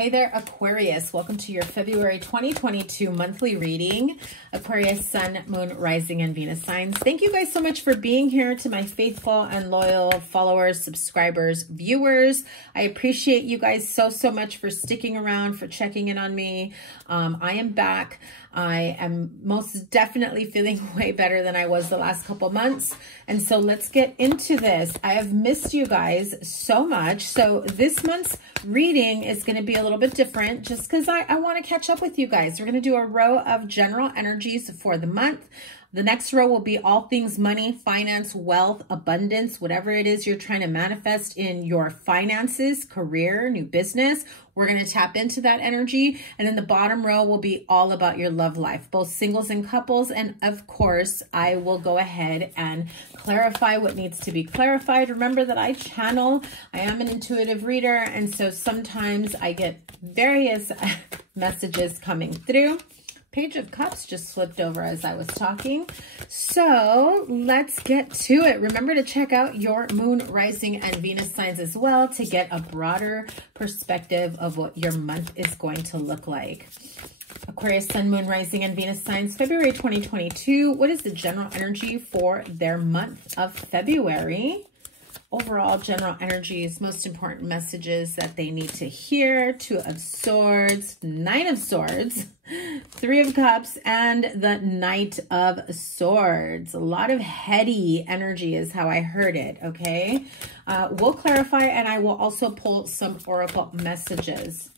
Hey there, Aquarius. Welcome to your February 2022 monthly reading. Aquarius, Sun, Moon, Rising, and Venus signs. Thank you guys so much for being here. To my faithful and loyal followers, subscribers, viewers. I appreciate you guys so much for sticking around, for checking in on me. I am back. I am most definitely feeling way better than I was the last couple months. And so let's get into this. I have missed you guys so much. So this month's reading is going to be a little bit different just because I want to catch up with you guys. We're going to do a row of general energies for the month. The next row will be all things money, finance, wealth, abundance, whatever it is you're trying to manifest in your finances, career, new business. We're going to tap into that energy. And then the bottom row will be all about your love life, both singles and couples. And of course, I will go ahead and clarify what needs to be clarified. Remember that I am an intuitive reader. And so sometimes I get various messages coming through. Page of Cups just flipped over as I was talking. So let's get to it. Remember to check out your Moon, Rising, and Venus signs as well to get a broader perspective of what your month is going to look like. Aquarius, Sun, Moon, Rising, and Venus signs, February 2022. What is the general energy for their month of February? Overall general energies, most important messages that they need to hear. Two of Swords, Nine of Swords, Three of Cups, and the Knight of Swords. A lot of heady energy is how I heard it, okay? We'll clarify, and I will also pull some oracle messages.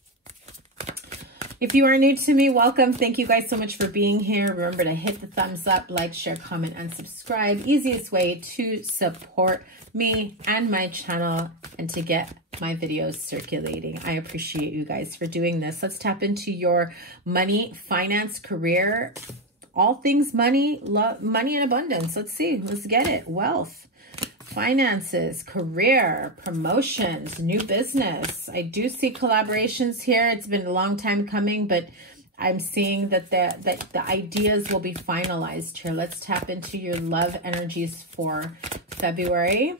If you are new to me, welcome. Thank you guys so much for being here. Remember to hit the thumbs up, like, share, comment, and subscribe. Easiest way to support me and my channel and to get my videos circulating. I appreciate you guys for doing this. Let's tap into your money, finance, career, all things money, love, money and abundance. Let's see. Let's get it. Wealth, finances, career, promotions, new business. I do see collaborations here. It's been a long time coming, but I'm seeing that the ideas will be finalized here. Let's tap into your love energies for February.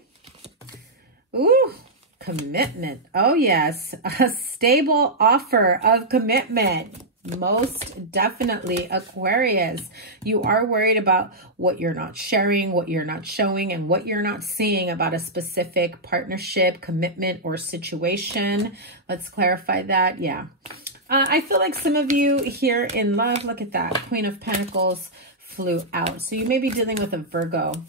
Ooh, commitment. Oh, yes. A stable offer of commitment. Most definitely, Aquarius. You are worried about what you're not sharing, what you're not showing, and what you're not seeing about a specific partnership, commitment, or situation. Let's clarify that. Yeah. I feel like some of you here in love, look at that. Queen of Pentacles flew out. So you may be dealing with a Virgo.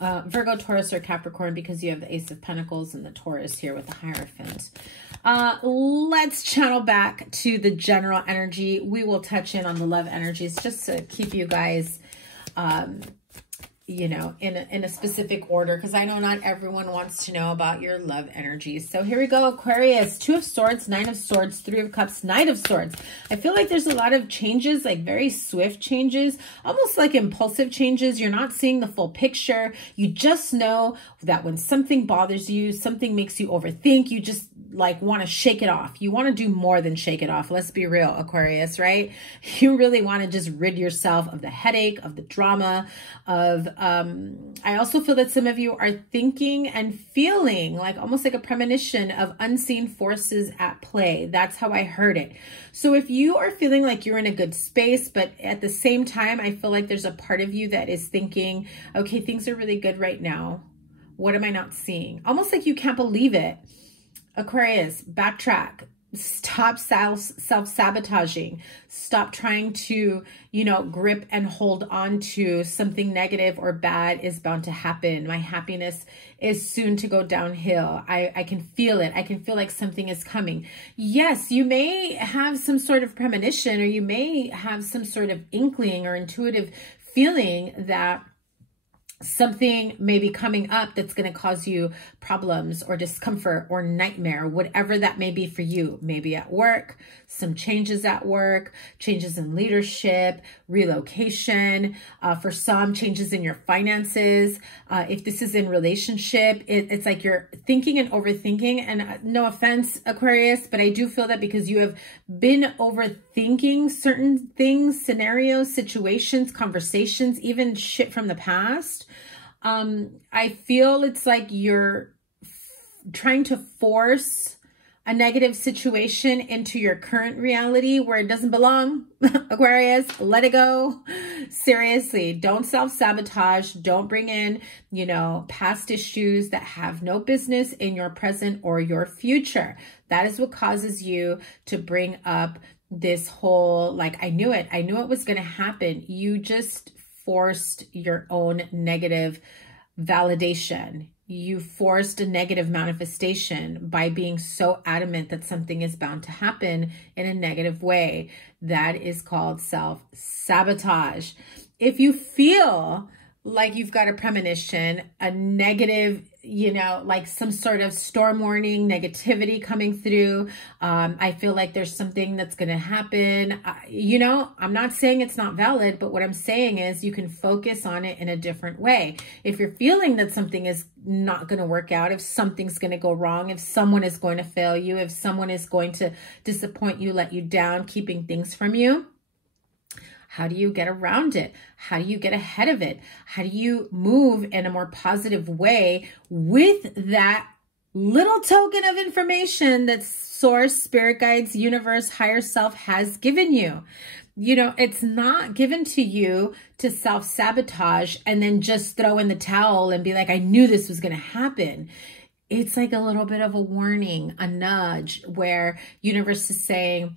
Virgo, Taurus, or Capricorn, because you have the Ace of Pentacles and the Taurus here with the Hierophant. Let's channel back to the general energy. We will touch in on the love energies just to keep you guys, you know, in a specific order, because I know not everyone wants to know about your love energies. So here we go, Aquarius. Two of Swords, Nine of Swords, Three of Cups, Knight of Swords. I feel like there's a lot of changes, like very swift changes, almost like impulsive changes. You're not seeing the full picture. You just know that when something bothers you, something makes you overthink, you just like want to shake it off. You want to do more than shake it off. Let's be real, Aquarius, right? You really want to just rid yourself of the headache, of the drama, of I also feel that some of you are thinking and feeling like almost like a premonition of unseen forces at play. That's how I heard it. So if you are feeling like you're in a good space, but at the same time, I feel like there's a part of you that is thinking, okay, things are really good right now. What am I not seeing? Almost like you can't believe it. Aquarius, backtrack. Stop self-sabotaging. Stop trying to, you know, grip and hold on to something negative or bad is bound to happen. My happiness is soon to go downhill. I can feel it. I can feel like something is coming. Yes, you may have some sort of premonition, or you may have some sort of inkling or intuitive feeling that something may be coming up that's going to cause you problems or discomfort or nightmare, whatever that may be for you. Maybe at work, some changes at work, changes in leadership, relocation, for some changes in your finances. If this is in relationship, it's like you're thinking and overthinking. And no offense, Aquarius, but I do feel that because you have been overthinking certain things, scenarios, situations, conversations, even shit from the past, I feel it's like you're trying to force a negative situation into your current reality where it doesn't belong, Aquarius, let it go. Seriously, don't self-sabotage. Don't bring in, you know, past issues that have no business in your present or your future. That is what causes you to bring up this whole, like, I knew it was going to happen. You just forced your own negative validation. You forced a negative manifestation by being so adamant that something is bound to happen in a negative way. That is called self-sabotage. If you feel like you've got a premonition, a negative, you know, like some sort of storm warning, negativity coming through, I feel like there's something that's going to happen. You know, I'm not saying it's not valid, but what I'm saying is you can focus on it in a different way. If you're feeling that something is not going to work out, if something's going to go wrong, if someone is going to fail you, if someone is going to disappoint you, let you down, keeping things from you, how do you get around it? How do you get ahead of it? How do you move in a more positive way with that little token of information that source, spirit guides, universe, higher self has given you? You know, it's not given to you to self-sabotage and then just throw in the towel and be like, I knew this was going to happen. It's like a little bit of a warning, a nudge, where universe is saying,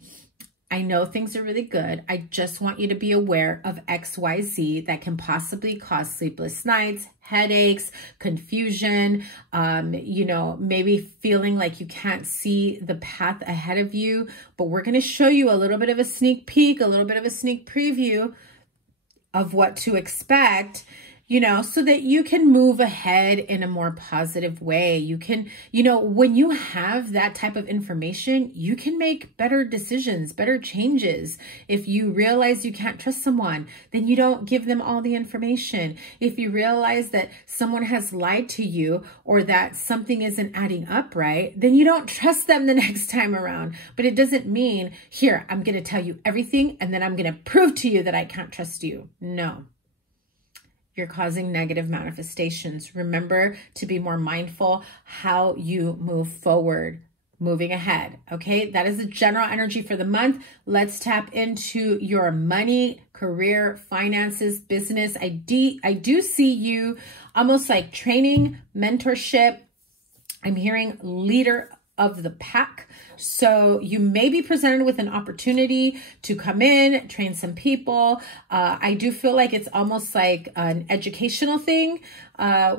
I know things are really good. I just want you to be aware of XYZ that can possibly cause sleepless nights, headaches, confusion, you know, maybe feeling like you can't see the path ahead of you. But we're going to show you a little bit of a sneak peek, a little bit of a sneak preview of what to expect, you know, so that you can move ahead in a more positive way. You can, you know, when you have that type of information, you can make better decisions, better changes. If you realize you can't trust someone, then you don't give them all the information. If you realize that someone has lied to you or that something isn't adding up right, then you don't trust them the next time around. But it doesn't mean, here, I'm going to tell you everything and then I'm going to prove to you that I can't trust you. No. You're causing negative manifestations. Remember to be more mindful how you move forward, moving ahead. Okay, that is the general energy for the month. Let's tap into your money, career, finances, business. I do see you almost like training, mentorship. I'm hearing leader of the pack. So you may be presented with an opportunity to come in, train some people. I do feel like it's almost like an educational thing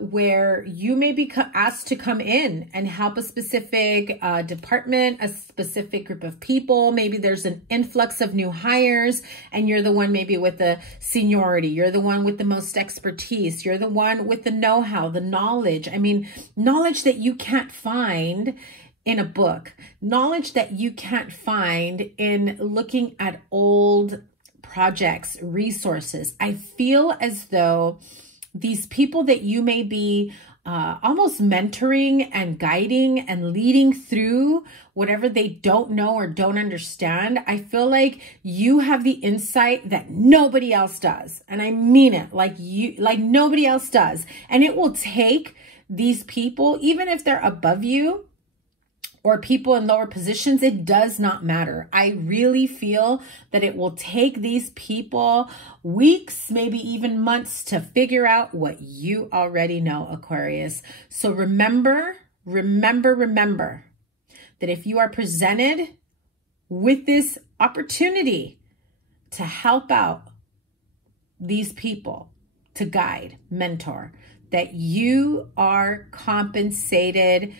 where you may be asked to come in and help a specific department, a specific group of people. Maybe there's an influx of new hires and you're the one maybe with the seniority. You're the one with the most expertise. You're the one with the know-how, the knowledge. I mean, knowledge that you can't find in a book, knowledge that you can't find in looking at old projects, resources. I feel as though these people that you may be almost mentoring and guiding and leading through whatever they don't know or don't understand, I feel like you have the insight that nobody else does. And I mean it, like nobody else does. And it will take these people, even if they're above you, or people in lower positions, it does not matter. I really feel that it will take these people weeks, maybe even months to figure out what you already know, Aquarius. So remember that if you are presented with this opportunity to help out these people, to guide, mentor, that you are compensated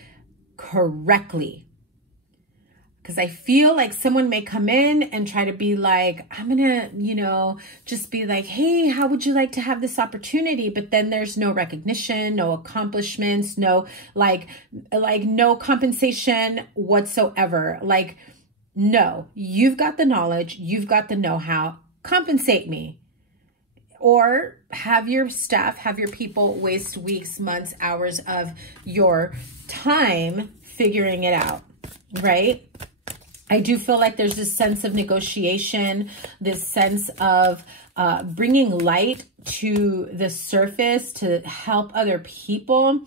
correctly. Because I feel like someone may come in and try to be like, I'm gonna, you know, just be like, hey, how would you like to have this opportunity? But then there's no recognition, no accomplishments, no like no compensation whatsoever. Like, no, you've got the knowledge, you've got the know-how, compensate me. Or have your staff, have your people waste weeks, months, hours of your time figuring it out, right? I do feel like there's this sense of negotiation, this sense of bringing light to the surface to help other people.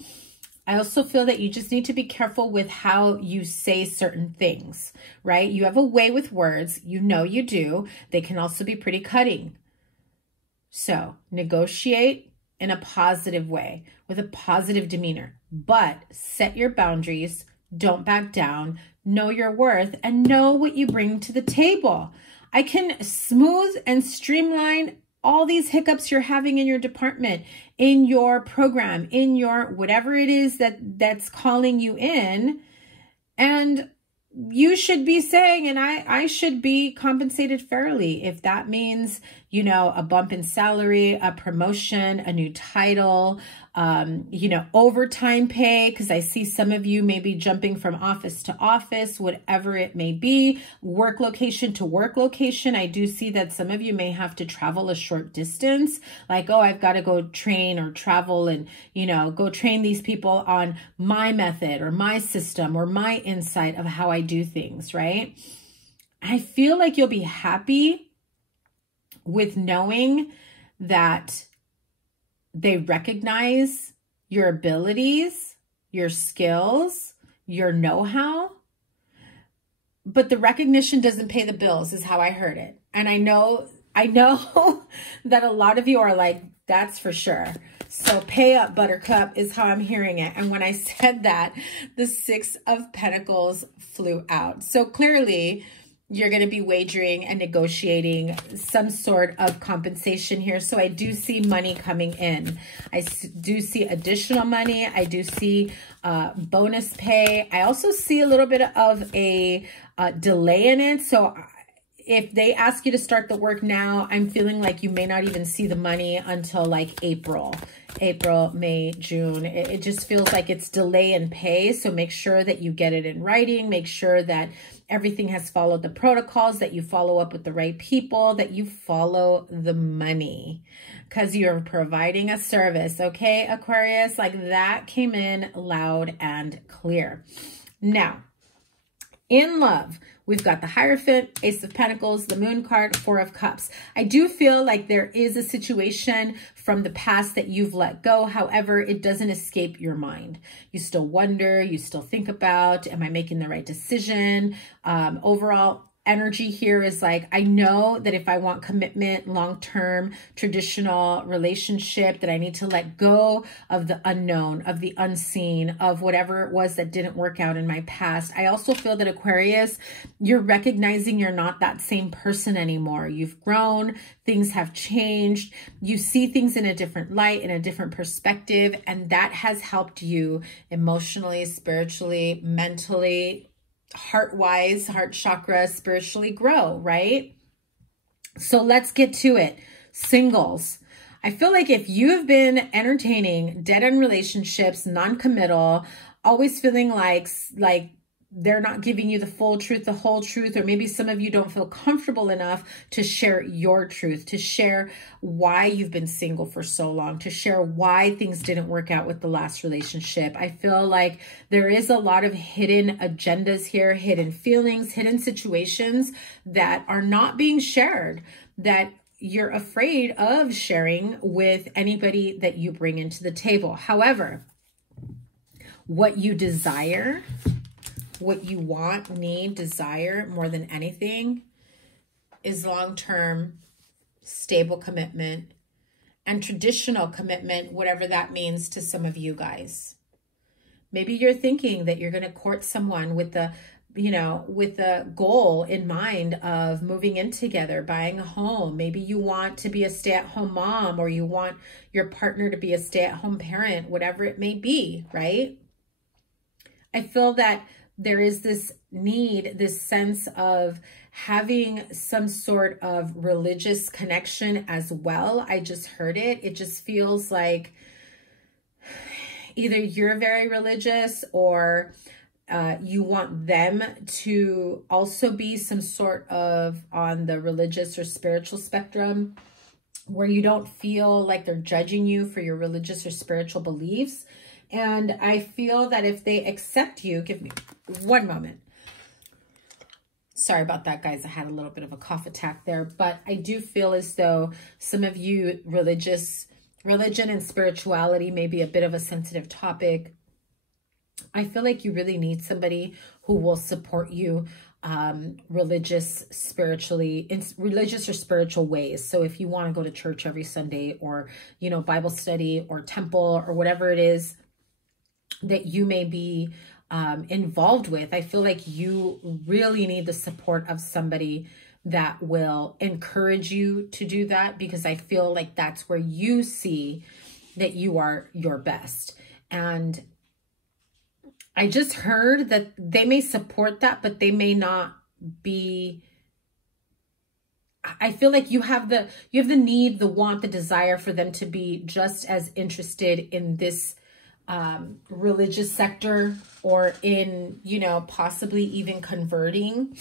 I also feel that you just need to be careful with how you say certain things, right? You have a way with words. You know you do. They can also be pretty cutting. So negotiate in a positive way with a positive demeanor, but set your boundaries. Don't back down. Know your worth and know what you bring to the table. I can smooth and streamline all these hiccups you're having in your department, in your program, in your whatever it is that's calling you in. And you should be saying, and I should be compensated fairly. If that means, you know, a bump in salary, a promotion, a new title, you know, overtime pay, because I see some of you may be jumping from office to office, whatever it may be, work location to work location. I do see that some of you may have to travel a short distance, like, oh, I've got to go train or travel and, you know, go train these people on my method or my system or my insight of how I do things, right? I feel like you'll be happy with knowing that they recognize your abilities, your skills, your know-how, but the recognition doesn't pay the bills is how I heard it. And I know that a lot of you are like, that's for sure. So pay up, Buttercup, is how I'm hearing it. And when I said that, the 6 of Pentacles flew out. So clearly, you're going to be wagering and negotiating some sort of compensation here. So I do see money coming in. I do see additional money. I do see bonus pay. I also see a little bit of a delay in it. So if they ask you to start the work now, I'm feeling like you may not even see the money until like April, May, June. It just feels like it's delay in pay. So make sure that you get it in writing. Make sure that everything has followed the protocols, that you follow up with the right people, that you follow the money because you're providing a service. Okay, Aquarius, like that came in loud and clear. Now, in love, we've got the Hierophant, Ace of Pentacles, the Moon card, 4 of Cups. I do feel like there is a situation from the past that you've let go. However, it doesn't escape your mind. You still wonder, you still think about, am I making the right decision? Overall, energy here is like, I know that if I want commitment, long-term, traditional relationship, that I need to let go of the unknown, of the unseen, of whatever it was that didn't work out in my past. I also feel that Aquarius, you're recognizing you're not that same person anymore. You've grown, things have changed. You see things in a different light, in a different perspective, and that has helped you emotionally, spiritually, mentally, heart-wise, heart chakra, spiritually grow, right? So let's get to it. Singles. I feel like if you have been entertaining dead-end relationships, non-committal, always feeling like they're not giving you the full truth, the whole truth, or maybe some of you don't feel comfortable enough to share your truth, to share why you've been single for so long, to share why things didn't work out with the last relationship. I feel like there is a lot of hidden agendas here, hidden feelings, hidden situations that are not being shared, that you're afraid of sharing with anybody that you bring into the table. However, what you desire, what you want, need, desire more than anything is long-term, stable commitment and traditional commitment, whatever that means to some of you guys. Maybe you're thinking that you're going to court someone with the, you know, with the goal in mind of moving in together, buying a home. Maybe you want to be a stay-at-home mom, or you want your partner to be a stay-at-home parent, whatever it may be, right? I feel that there is this need, this sense of having some sort of religious connection as well. I just heard it. It just feels like either you're very religious or you want them to also be some sort of on the religious or spiritual spectrum where you don't feel like they're judging you for your religious or spiritual beliefs. And I feel that if they accept you, give me one moment. Sorry about that, guys. I had a little bit of a cough attack there, but I do feel as though some of you religion and spirituality may be a bit of a sensitive topic. I feel like you really need somebody who will support you religious or spiritual ways. So if you want to go to church every Sunday, or, you know, Bible study or temple or whatever it is that you may be involved with, I feel like you really need the support of somebody that will encourage you to do that, because I feel like that's where you see that you are your best. And I just heard that they may support that, but they may not be. I feel like you have the need, the want, the desire for them to be just as interested in this religious sector, or in, you know, possibly even converting.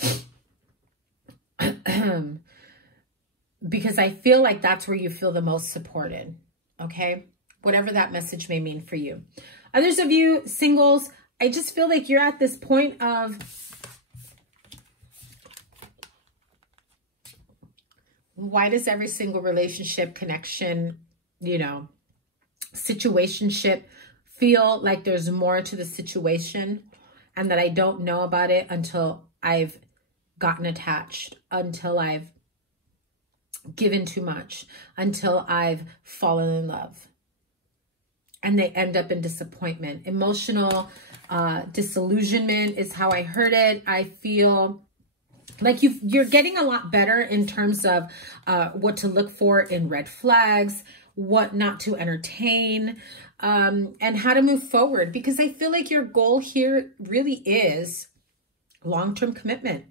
Because I feel like that's where you feel the most supported. Okay. Whatever that message may mean for you. Others of you singles, I just feel like you're at this point of, why does every single relationship, connection, you know, situationship feel like there's more to the situation, and that I don't know about it until I've gotten attached, until I've given too much, until I've fallen in love? And they end up in disappointment. Emotional disillusionment is how I heard it. I feel like you're getting a lot better in terms of what to look for in red flags, what not to entertain, and how to move forward. Because I feel like your goal here really is long-term commitment,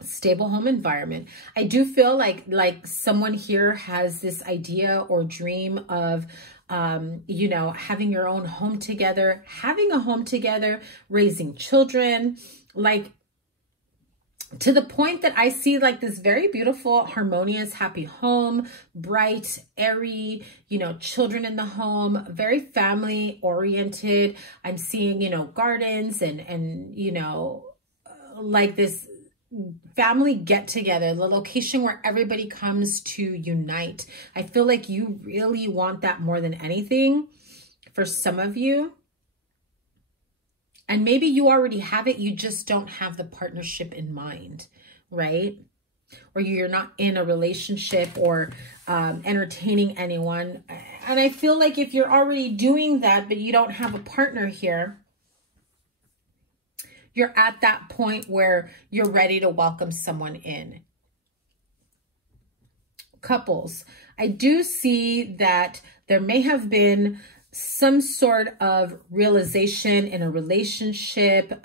stable home environment. I do feel like someone here has this idea or dream of, you know, having your own home together, having a home together, raising children, like to the point that I see like this very beautiful, harmonious, happy home, bright, airy, you know, children in the home, very family oriented. I'm seeing, you know, gardens and, you know, like this family get together, the location where everybody comes to unite. I feel like you really want that more than anything for some of you. And maybe you already have it, you just don't have the partnership in mind, right? Or you're not in a relationship or entertaining anyone. And I feel like if you're already doing that, but you don't have a partner here, you're at that point where you're ready to welcome someone in. Couples, I do see that there may have been some sort of realization in a relationship.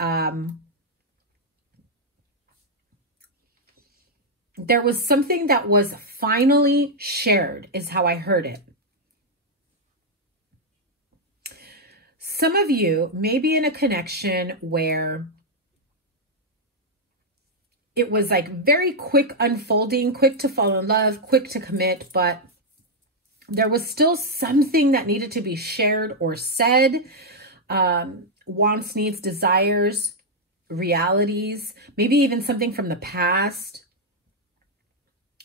There was something that was finally shared, is how I heard it. Some of you may be in a connection where it was like very quick unfolding, quick to fall in love, quick to commit, but there was still something that needed to be shared or said. Wants, needs, desires, realities, maybe even something from the past.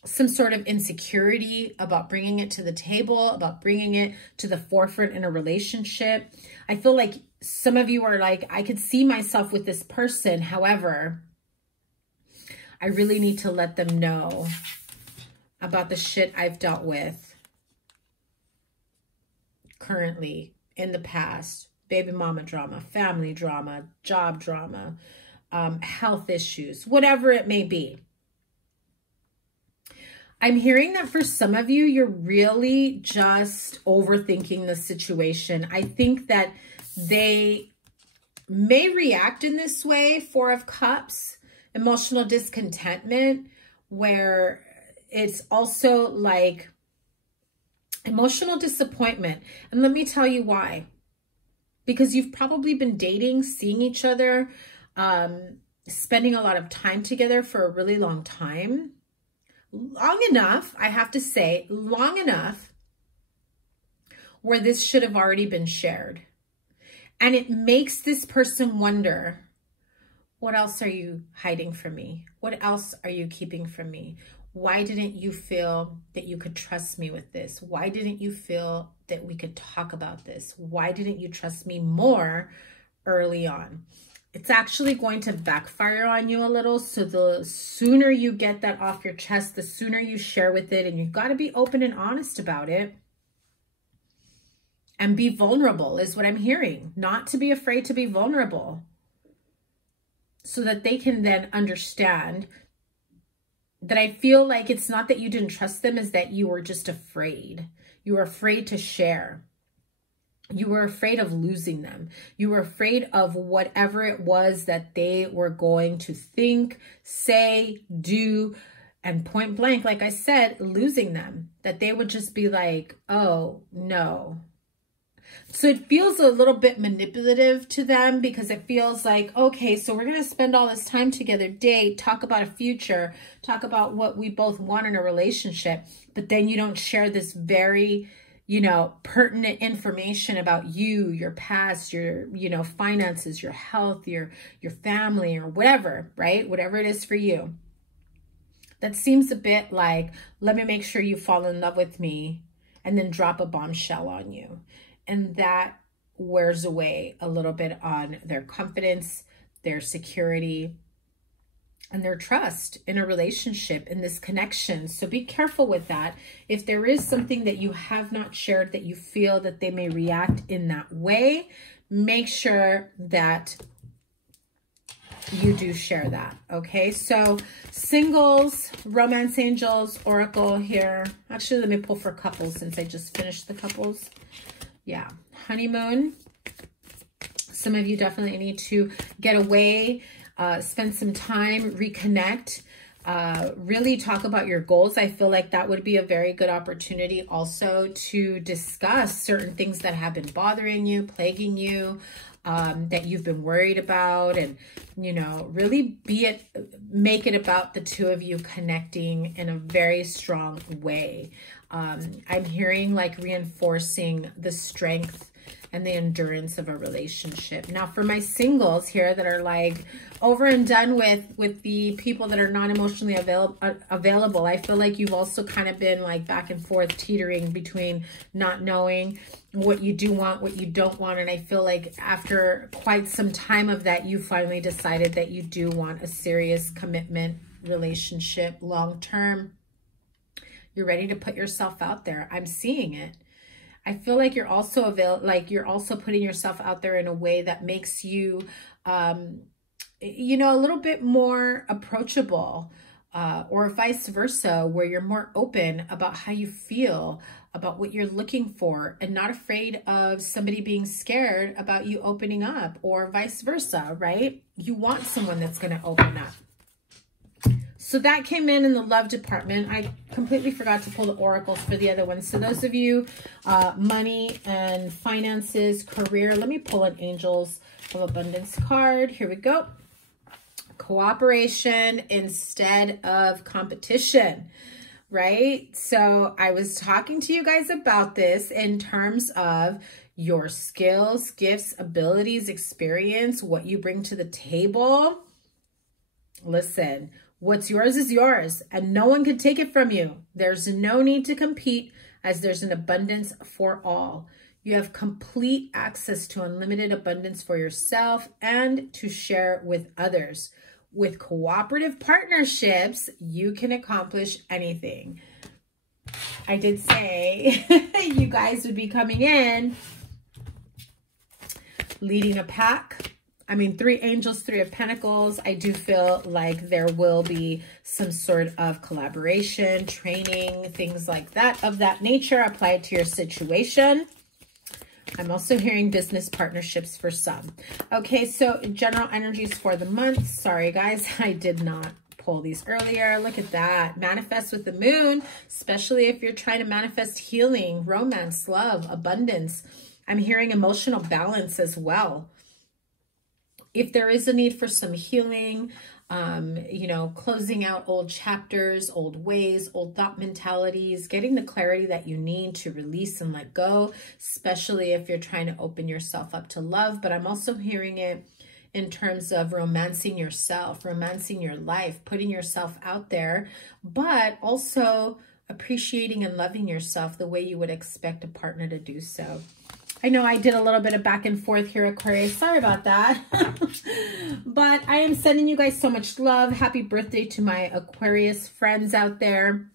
Some sort of insecurity about bringing it to the table, about bringing it to the forefront in a relationship. I feel like some of you are like, I could see myself with this person. However, I really need to let them know about the shit I've dealt with currently, in the past. Baby mama drama, family drama, job drama, health issues, whatever it may be. I'm hearing that for some of you, you're really just overthinking the situation. I think that they may react in this way, Four of Cups, emotional discontentment, where it's also like emotional disappointment. And let me tell you why. Because you've probably been dating, seeing each other, spending a lot of time together for a really long time. Long enough, I have to say, long enough where this should have already been shared. And it makes this person wonder, what else are you hiding from me? What else are you keeping from me? Why didn't you feel that you could trust me with this? Why didn't you feel that we could talk about this? Why didn't you trust me more early on. It's actually going to backfire on you a little. So the sooner you get that off your chest, the sooner you share with it, and you've got to be open and honest about it. And be vulnerable is what I'm hearing. Not to be afraid to be vulnerable. So that they can then understand that I feel like it's not that you didn't trust them, is that you were just afraid. You were afraid to share. You were afraid of losing them. You were afraid of whatever it was that they were going to think, say, do, and point blank, like I said, losing them. That they would just be like, oh, no. So it feels a little bit manipulative to them, because it feels like, okay, so we're going to spend all this time together, date, talk about a future, talk about what we both want in a relationship, but then you don't share this very, you know, pertinent information about you, your past, your, you know, finances, your health, your family, or whatever, right? Whatever it is for you. That seems a bit like, let me make sure you fall in love with me, and then drop a bombshell on you. And that wears away a little bit on their confidence, their security, and their trust in a relationship, in this connection. So be careful with that. If there is something that you have not shared that you feel that they may react in that way, make sure that you do share that. Okay, so singles, romance angels, oracle here. Actually, let me pull for couples since I just finished the couples. Yeah, honeymoon. Some of you definitely need to get away, spend some time, reconnect, really talk about your goals. I feel like that would be a very good opportunity also to discuss certain things that have been bothering you, plaguing you, that you've been worried about, and, you know, really make it about the two of you connecting in a very strong way. I'm hearing like reinforcing the strength and the endurance of a relationship. Now for my singles here that are like over and done with the people that are not emotionally available, I feel like you've also kind of been like back and forth, teetering between not knowing what you do want, what you don't want. And I feel like after quite some time of that, you finally decided that you do want a serious commitment relationship, long-term. You're ready to put yourself out there. I'm seeing it. I feel like you're also you're also putting yourself out there in a way that makes you, you know, a little bit more approachable, or vice versa, where you're more open about how you feel, about what you're looking for, and not afraid of somebody being scared about you opening up, or vice versa, right? You want someone that's going to open up. So that came in the love department. I completely forgot to pull the oracles for the other ones. So those of you, money and finances, career, let me pull an Angels of Abundance card. Here we go. Cooperation instead of competition, right? So I was talking to you guys about this in terms of your skills, gifts, abilities, experience, what you bring to the table. Listen, what's yours is yours, and no one can take it from you. There's no need to compete, as there's an abundance for all. You have complete access to unlimited abundance for yourself and to share with others. With cooperative partnerships, you can accomplish anything. I did say you guys would be coming in leading a pack. I mean, 3 angels, 3 of pentacles. I do feel like there will be some sort of collaboration, training, things like that, of that nature applied to your situation. I'm also hearing business partnerships for some. Okay, so general energies for the month. Sorry, guys, I did not pull these earlier. Look at that. Manifest with the moon, especially if you're trying to manifest healing, romance, love, abundance. I'm hearing emotional balance as well. If there is a need for some healing, you know, closing out old chapters, old ways, old thought mentalities, getting the clarity that you need to release and let go, especially if you're trying to open yourself up to love. But I'm also hearing it in terms of romancing yourself, romancing your life, putting yourself out there, but also appreciating and loving yourself the way you would expect a partner to do so. I know I did a little bit of back and forth here, Aquarius. Sorry about that. But I am sending you guys so much love. Happy birthday to my Aquarius friends out there.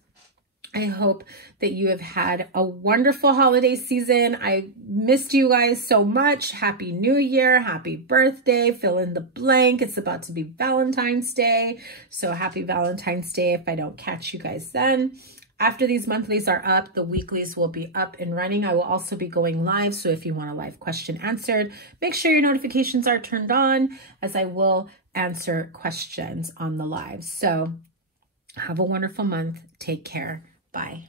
I hope that you have had a wonderful holiday season. I missed you guys so much. Happy New Year. Happy birthday. Fill in the blank. It's about to be Valentine's Day. So happy Valentine's Day if I don't catch you guys then. After these monthlies are up, the weeklies will be up and running. I will also be going live. So if you want a live question answered, make sure your notifications are turned on, as I will answer questions on the live. So have a wonderful month. Take care. Bye.